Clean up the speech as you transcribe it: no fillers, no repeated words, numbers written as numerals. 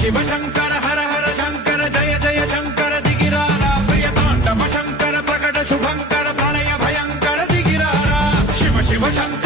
शिव शंकर हर हर शंकर जय जय शंकर दिगिरारा प्रियतांडव शंकर प्रकट शुभंकर प्रलय भयंकर दिगिरारा शिव शिव शंकर